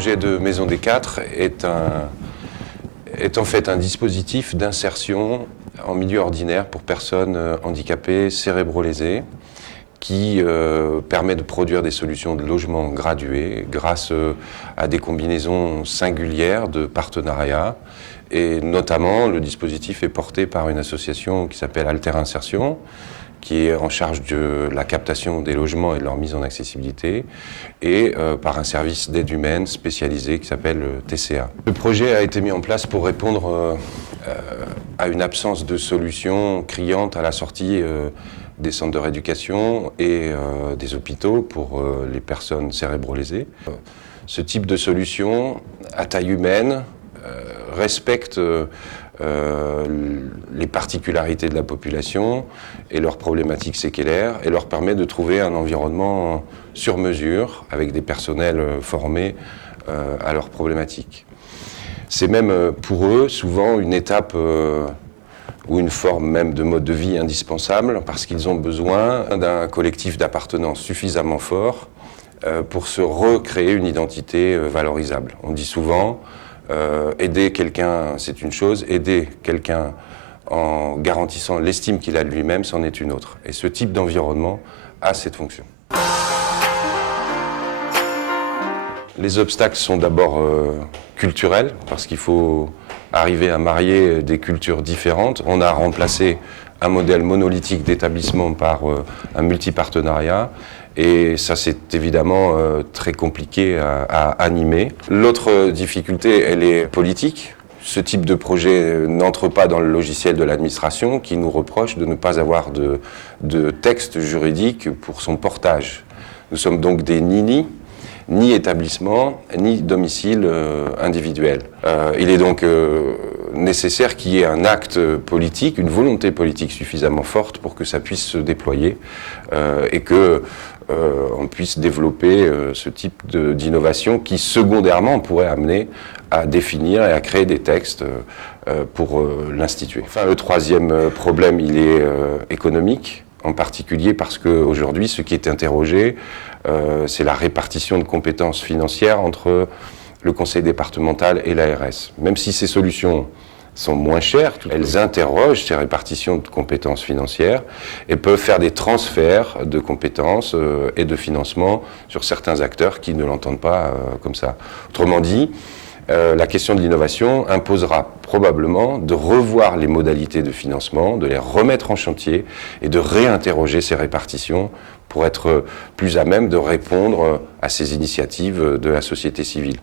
projet de Maison des Quatre est en fait un dispositif d'insertion en milieu ordinaire pour personnes handicapées cérébro-lésées qui permet de produire des solutions de logement graduées grâce à des combinaisons singulières de partenariats. Et notamment, le dispositif est porté par une association qui s'appelle Alter Insertion, qui est en charge de la captation des logements et de leur mise en accessibilité, et par un service d'aide humaine spécialisé qui s'appelle TCA. Le projet a été mis en place pour répondre à une absence de solution criante à la sortie des centres de rééducation et des hôpitaux pour les personnes cérébro-lésées. Ce type de solution à taille humaine respecte les particularités de la population et leurs problématiques séquelaires et leur permet de trouver un environnement sur mesure avec des personnels formés à leurs problématiques. C'est même pour eux souvent une étape ou une forme même de mode de vie indispensable parce qu'ils ont besoin d'un collectif d'appartenance suffisamment fort pour se recréer une identité valorisable. On dit souvent aider quelqu'un, c'est une chose, aider quelqu'un en garantissant l'estime qu'il a de lui-même, c'en est une autre. Et ce type d'environnement a cette fonction. Les obstacles sont d'abord culturels, parce qu'il faut arriver à marier des cultures différentes. On a remplacé un modèle monolithique d'établissement par un multipartenariat. Et ça, c'est évidemment très compliqué à animer. L'autre difficulté, elle est politique. Ce type de projet n'entre pas dans le logiciel de l'administration qui nous reproche de ne pas avoir de texte juridique pour son portage. Nous sommes donc des ni établissement, ni domicile individuel. Il est donc nécessaire qu'il y ait un acte politique, une volonté politique suffisamment forte pour que ça puisse se déployer et que on puisse développer ce type d'innovation qui, secondairement, pourrait amener à définir et à créer des textes pour l'instituer. Enfin, le troisième problème, il est économique, en particulier parce qu'aujourd'hui, ce qui est interrogé, c'est la répartition de compétences financières entre le conseil départemental et l'ARS. Même si ces solutions sont moins chères, elles interrogent ces répartitions de compétences financières et peuvent faire des transferts de compétences et de financement sur certains acteurs qui ne l'entendent pas comme ça. Autrement dit, la question de l'innovation imposera probablement de revoir les modalités de financement, de les remettre en chantier et de réinterroger ces répartitions pour être plus à même de répondre à ces initiatives de la société civile.